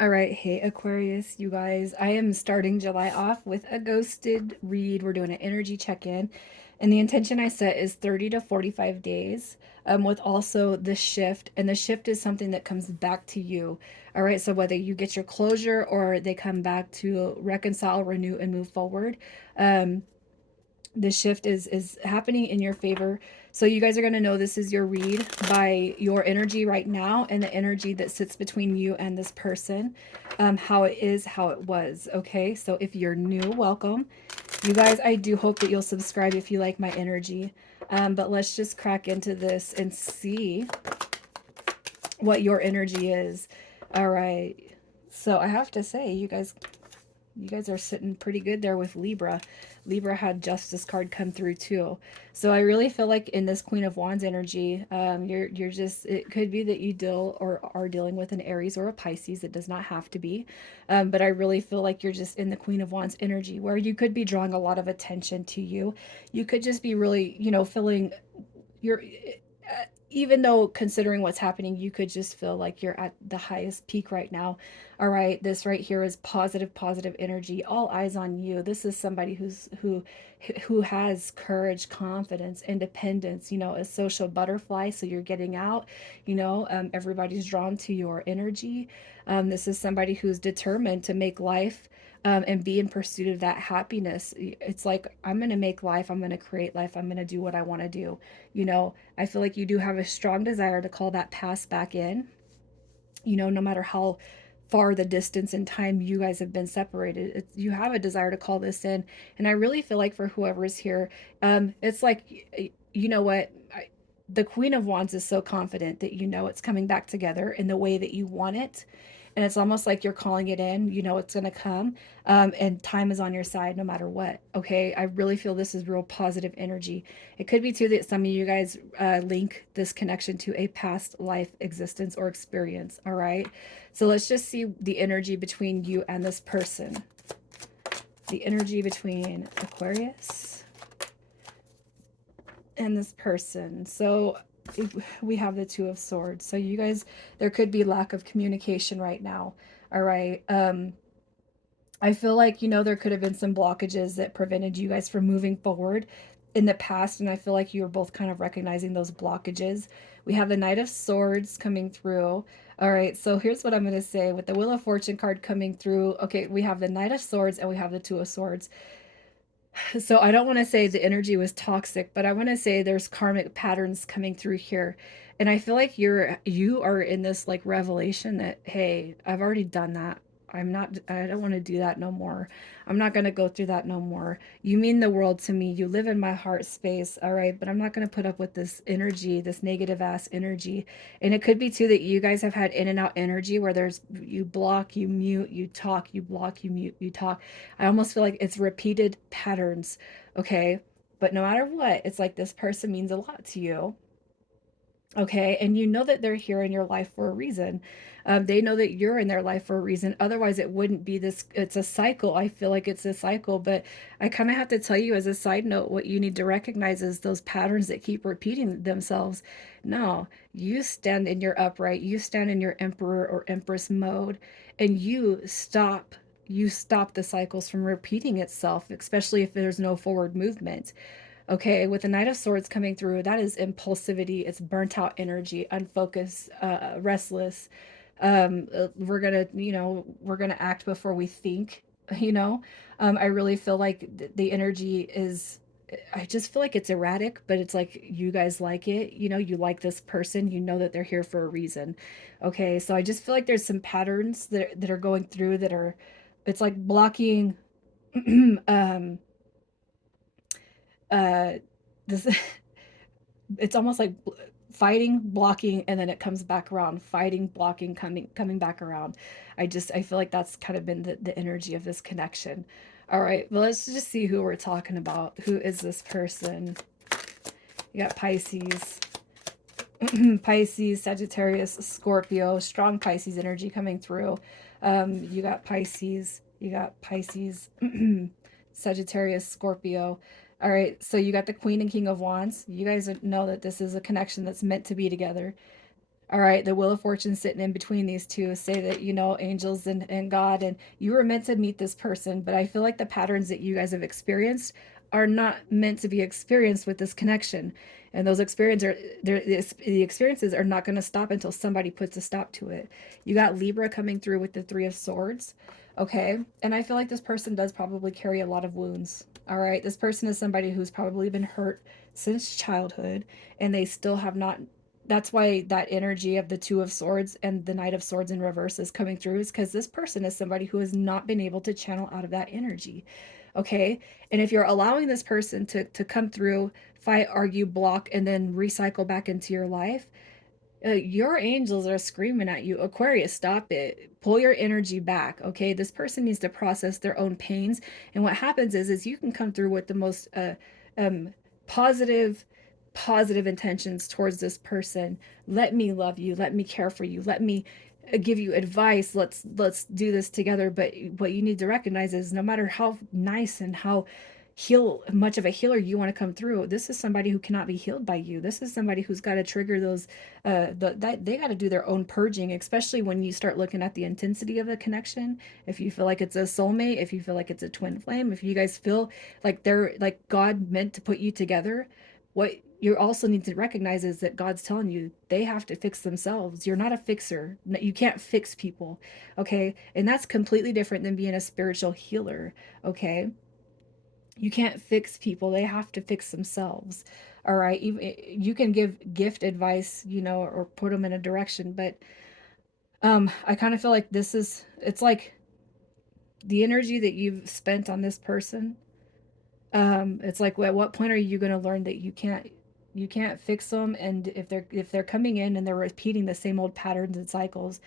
All right, hey Aquarius, you guys. I am starting July off with a ghosted read. We're doing an energy check-in, and the intention I set is 30 to 45 days. With also the shift, and the shift is something that comes back to you. All right, so whether you get your closure or they come back to reconcile, renew, and move forward, um, the shift is happening in your favor. So you guys are going to know this is your read by your energy right now and the energy that sits between you and this person, how it is, how it was. Okay, so if you're new, welcome. You guys, I do hope that you'll subscribe if you like my energy. But let's just crack into this and see what your energy is. All right, so I have to say, you guys are sitting pretty good there with Libra. Libra had Justice card come through too. So I really feel like in this Queen of Wands energy, you're just, it could be that you deal or are dealing with an Aries or a Pisces. It does not have to be. But I really feel like you're just in the Queen of Wands energy where you could be drawing a lot of attention to you. You could just be really, feeling you're even though considering what's happening, you could just feel like you're at the highest peak right now. All right, this right here is positive, positive energy. All eyes on you. This is somebody who has courage, confidence, independence. A social butterfly. So you're getting out. Everybody's drawn to your energy. This is somebody who's determined to make life and be in pursuit of that happiness. It's like, I'm going to make life, I'm going to create life, I'm going to do what I want to do. I feel like you do have a strong desire to call that past back in, no matter how far the distance in time you guys have been separated. You have a desire to call this in. And I really feel like for whoever is here, it's like, you know what? The Queen of Wands is so confident that it's coming back together in the way that you want it. And it's almost like you're calling it in, it's going to come. And time is on your side no matter what. Okay. I really feel this is real positive energy. It could be too that some of you guys link this connection to a past life existence or experience. All right. So let's just see the energy between you and this person. The energy between Aquarius and this person. So we have the Two of Swords. So you guys, there could be lack of communication right now. All right. I feel like, there could have been some blockages that prevented you guys from moving forward in the past. And I feel like you were both kind of recognizing those blockages. We have the Knight of Swords coming through. All right, so here's what I'm going to say with the Wheel of Fortune card coming through. Okay, we have the Knight of Swords and we have the Two of Swords. So I don't want to say the energy was toxic, but I want to say there's karmic patterns coming through here. And I feel like you are in this like revelation that, hey, I've already done that. I don't want to do that no more. I'm not going to go through that no more. You mean the world to me. You live in my heart space. All right. But I'm not going to put up with this energy, this negative ass energy. And it could be too that you guys have had in and out energy where you block, you mute, you talk, you block, you mute, you talk. I almost feel like it's repeated patterns. Okay. But no matter what, it's like this person means a lot to you. Okay, and you know that they're here in your life for a reason. They know that you're in their life for a reason. Otherwise, it wouldn't be this. It's a cycle. I feel like it's a cycle. But I kind of have to tell you, as a side note, what you need to recognize is those patterns that keep repeating themselves. No, you stand in your upright, you stand in your emperor or empress mode, and you stop the cycles from repeating itself, especially if there's no forward movement. Okay, with the Knight of Swords coming through, that is impulsivity, it's burnt out energy, unfocused, restless. We're gonna act before we think, you know. I really feel like the energy is, I just feel like it's erratic, but it's like you guys like it, you like this person, you know that they're here for a reason. Okay, so I just feel like there's some patterns that are going through that are, it's like blocking, um, uh, this it's almost like fighting, blocking, and then it comes back around, fighting, blocking, coming back around. I feel like that's kind of been the energy of this connection. All right, well, let's just see who we're talking about. Who is this person? You got Pisces. Pisces, Sagittarius, Scorpio, strong Pisces energy coming through. You got Pisces, Sagittarius, Scorpio. All right, so you got the Queen and King of Wands. You guys know that this is a connection that's meant to be together. All right, the Wheel of Fortune sitting in between these two say that, angels and God, and you were meant to meet this person, but I feel like the patterns that you guys have experienced are not meant to be experienced with this connection. And those the experiences are not going to stop until somebody puts a stop to it. You got Libra coming through with the Three of Swords. Okay. And I feel like this person does probably carry a lot of wounds. All right. This person is somebody who's probably been hurt since childhood, and they still have not. That's why that energy of the Two of Swords and the Knight of Swords in reverse is coming through, is because this person is somebody who has not been able to channel out of that energy. Okay. And if you're allowing this person to come through, fight, argue, block, and then recycle back into your life, your angels are screaming at you. Aquarius, stop it. Pull your energy back. Okay. This person needs to process their own pains. And what happens is you can come through with the most um, positive, positive intentions towards this person. Let me love you. Let me care for you. Let me give you advice. Let's do this together. But what you need to recognize is no matter how nice and how much of a healer you want to come through, this is somebody who cannot be healed by you. This is somebody who's got to trigger those that they got to do their own purging, especially when you start looking at the intensity of the connection. If you feel like it's a soulmate, if you feel like it's a twin flame, if you guys feel like they're like God meant to put you together, what you also need to recognize is that God's telling you they have to fix themselves. You're not a fixer. You can't fix people. Okay. And that's completely different than being a spiritual healer. Okay. You can't fix people. They have to fix themselves. All right. You can give gift advice, or put them in a direction, but I kind of feel like it's like the energy that you've spent on this person. It's like, at what point are you going to learn that you can't fix them? And if they're coming in and they're repeating the same old patterns and cycles,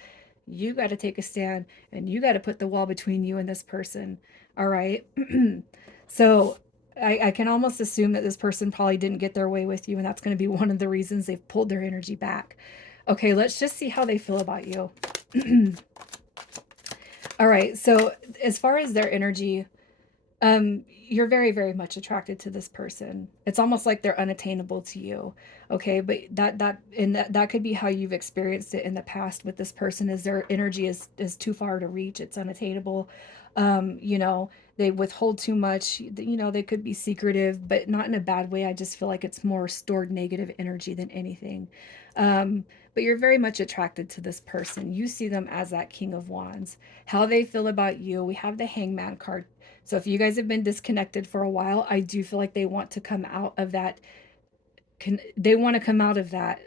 you got to take a stand, and you got to put the wall between you and this person. All right. So I can almost assume that this person probably didn't get their way with you, and that's going to be one of the reasons they've pulled their energy back. Okay, let's just see how they feel about you. All right. So as far as their energy, you're very, very much attracted to this person. It's almost like they're unattainable to you. Okay, but that could be how you've experienced it in the past with this person, is their energy is too far to reach. It's unattainable. They withhold too much. They could be secretive, but not in a bad way. I just feel like it's more stored negative energy than anything. But you're very much attracted to this person. You see them as that King of Wands. How they feel about you, we have the Hangman card. So if you guys have been disconnected for a while, I do feel like they want to come out of that. They want to come out of that.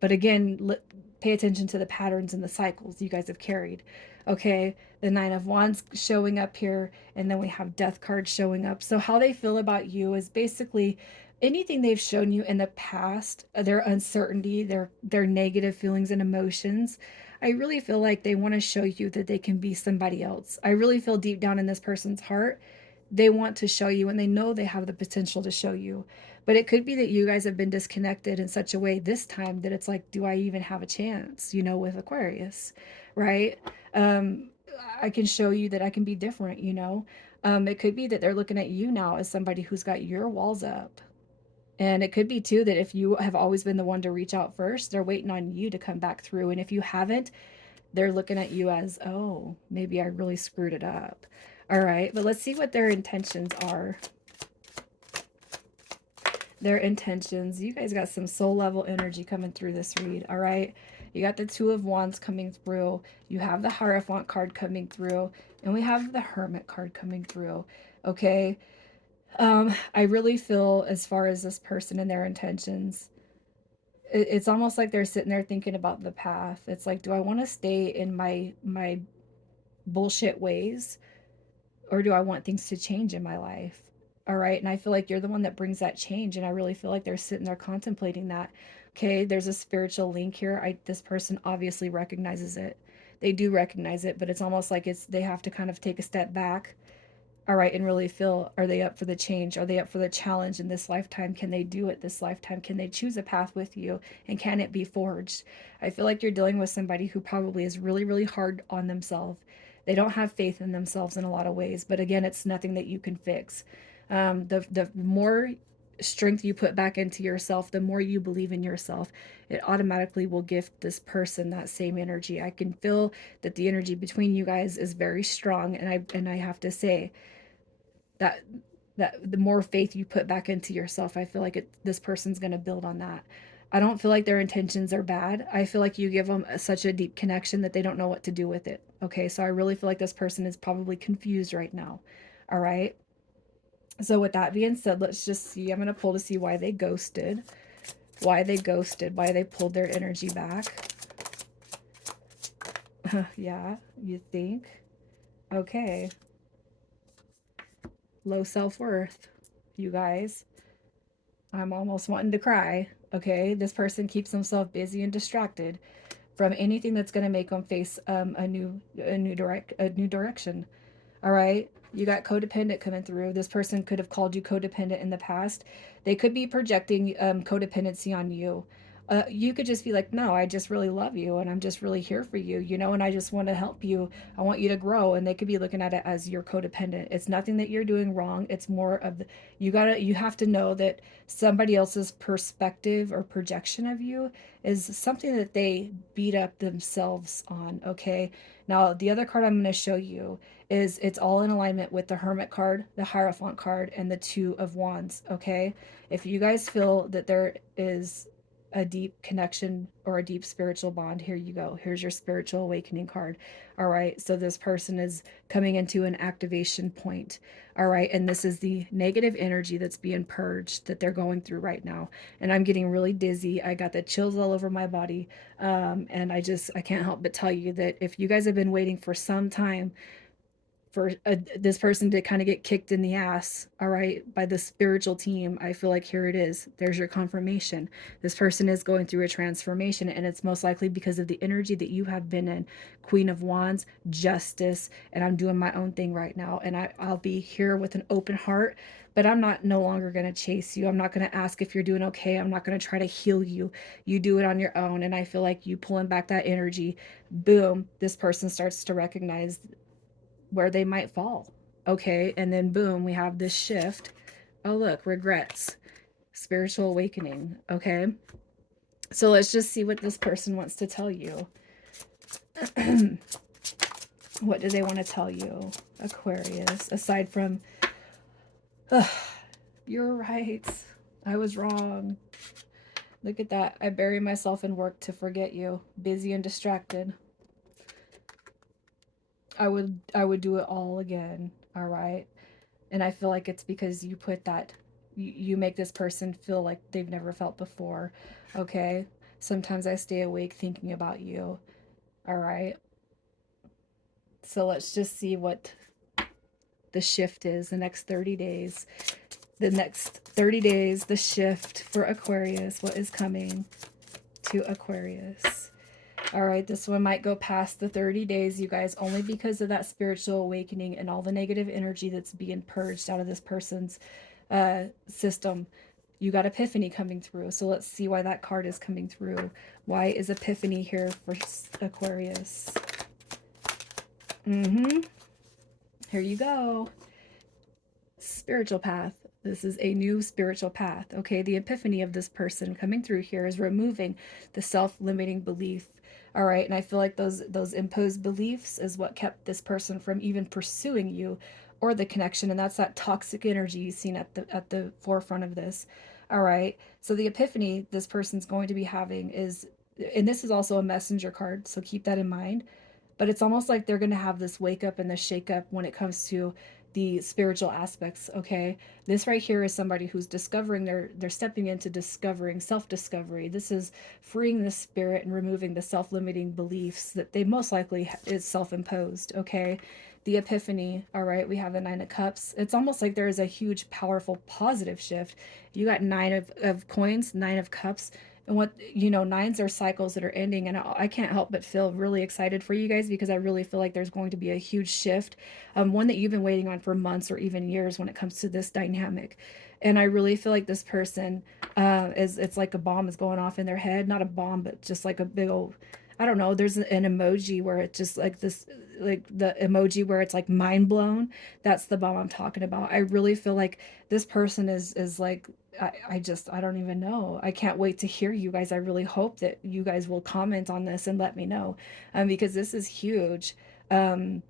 But again, pay attention to the patterns and the cycles you guys have carried. Okay, the Nine of Wands showing up here, and then we have Death cards showing up. So how they feel about you is basically anything they've shown you in the past, their uncertainty, their negative feelings and emotions. I really feel like they want to show you that they can be somebody else. I really feel deep down in this person's heart, they want to show you, and they know they have the potential to show you. But it could be that you guys have been disconnected in such a way this time that it's like, do I even have a chance, with Aquarius, right? Um, I can show you that I can be different. It could be that they're looking at you now as somebody who's got your walls up. And it could be too that if you have always been the one to reach out first, they're waiting on you to come back through. And if you haven't, they're looking at you as, oh, maybe I really screwed it up. All right, but let's see what their intentions are. Their intentions. You guys got some soul level energy coming through this read. All right. You got the Two of Wands coming through. You have the Hierophant card coming through. And we have the Hermit card coming through. Okay. I really feel, as far as this person and their intentions, it's almost like they're sitting there thinking about the path. It's like, do I want to stay in my bullshit ways, or do I want things to change in my life? All right. And I feel like you're the one that brings that change. And I really feel like they're sitting there contemplating that. Okay. There's a spiritual link here. This person obviously recognizes it. They do recognize it, but it's almost like they have to kind of take a step back. All right. And really feel, are they up for the change? Are they up for the challenge in this lifetime? Can they do it this lifetime? Can they choose a path with you? And can it be forged? I feel like you're dealing with somebody who probably is really, really hard on themselves. They don't have faith in themselves in a lot of ways, but again, it's nothing that you can fix. The more strength you put back into yourself, the more you believe in yourself, it automatically will gift this person that same energy. I can feel that the energy between you guys is very strong, and I have to say that the more faith you put back into yourself, I feel like this person's going to build on that. I don't feel like their intentions are bad. I feel like you give them such a deep connection that they don't know what to do with it. Okay, so I really feel like this person is probably confused right now. All right. So with that being said, let's just see. I'm going to pull to see why they ghosted. Why they ghosted. Why they pulled their energy back. Yeah, you think? Okay. Low self-worth. You guys. I'm almost wanting to cry. Okay, this person keeps themselves busy and distracted from anything that's going to make them face a new direction. All right. You got codependent coming through. This person could have called you codependent in the past. They could be projecting codependency on you. You could just be like, no, I just really love you and I'm just really here for you, you know, and I just want to help you. I want you to grow. And they could be looking at it as you're codependent. It's nothing that you're doing wrong. It's more of you have to know that somebody else's perspective or projection of you is something that they beat up themselves on. Okay. Now, the other card I'm going to show you is it's all in alignment with the Hermit card, the Hierophant card, and the Two of Wands, okay? If you guys feel that there is a deep connection or a deep spiritual bond, here you go. Here's your spiritual awakening card. All right, so this person is coming into an activation point. All right, and this is the negative energy that's being purged that they're going through right now. And I'm getting really dizzy. I got the chills all over my body. And I can't help but tell you that if you guys have been waiting for some time for this person to kind of get kicked in the ass, all right, by the spiritual team, I feel like here it is. There's your confirmation. This person is going through a transformation, and it's most likely because of the energy that you have been in. Queen of Wands, justice, and I'm doing my own thing right now. And I'll be here with an open heart, but I'm not no longer going to chase you. I'm not going to ask if you're doing okay. I'm not going to try to heal you. You do it on your own. And I feel like you pulling back that energy, boom, this person starts to recognize where they might fall. Okay, and then boom, we have this shift. Oh, look, regrets, spiritual awakening. Okay, so let's just see what this person wants to tell you. What do they want to tell you, Aquarius, aside from, you're right, I was wrong. Look at that. I bury myself in work to forget you. Busy and distracted. I would do it all again. All right. And I feel like it's because you put that, you make this person feel like they've never felt before. Okay. Sometimes I stay awake thinking about you. All right. So let's just see what the shift is the next 30 days. The next 30 days, the shift for Aquarius. What is coming to Aquarius? All right, this one might go past the 30 days, you guys, only because of that spiritual awakening and all the negative energy that's being purged out of this person's system. You got Epiphany coming through. So let's see why that card is coming through. Why is Epiphany here for Aquarius? Here you go. Spiritual path. This is a new spiritual path. Okay, the epiphany of this person coming through here is removing the self-limiting belief. All right, and I feel like those imposed beliefs is what kept this person from even pursuing you or the connection, and that's that toxic energy seen at the forefront of this. All right, so the epiphany this person's going to be having is, and this is also a messenger card, so keep that in mind, but it's almost like they're going to have this wake up and this shake up when it comes to the spiritual aspects. Okay, this right here is somebody who's discovering, they're stepping into discovering self-discovery. This is freeing the spirit and removing the self-limiting beliefs that they most likely is self-imposed. Okay, the epiphany. All right, we have the Nine of Cups. It's almost like there is a huge powerful positive shift. You got Nine of Coins, Nine of Cups, and what, you know, nines are cycles that are ending, and I can't help but feel really excited for you guys because I really feel like there's going to be a huge shift, one that you've been waiting on for months or even years when it comes to this dynamic. And I really feel like this person is, it's like a bomb is going off in their head, not a bomb but just like a big old I don't know, there's an emoji where it's just like this, like the emoji where it's like mind blown. That's the bomb I'm talking about. I really feel like this person is like, I don't even know. I can't wait to hear you guys. I really hope that you guys will comment on this and let me know, because this is huge. Um,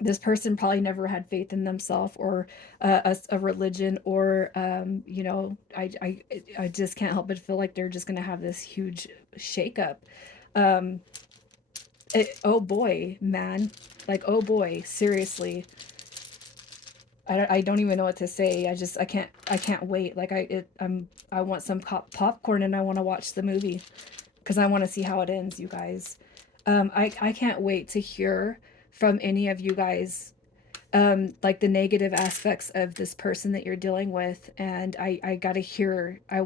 this person probably never had faith in themselves or a religion, or I just can't help but feel like they're just gonna have this huge shakeup. Um, oh boy, man, like oh boy, seriously, I don't even know what to say. I can't wait. Like I want some popcorn and I want to watch the movie because I want to see how it ends, you guys. I can't wait to hear from any of you guys, like the negative aspects of this person that you're dealing with, and I gotta hear. I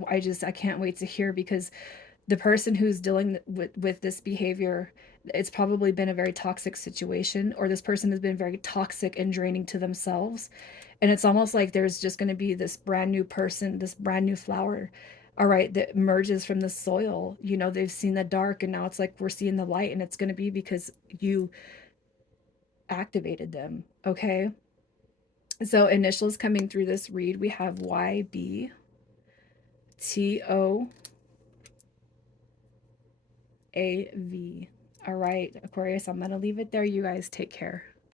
can't wait to hear, because the person who's dealing with this behavior, it's probably been a very toxic situation, or this person has been very toxic and draining to themselves, and it's almost like there's just going to be this brand new person, this brand new flower, all right, that emerges from the soil. They've seen the dark and now it's like we're seeing the light, and it's going to be because you activated them. Okay, so initials coming through this read, we have YBTOAV. All right, Aquarius, I'm going to leave it there. You guys take care.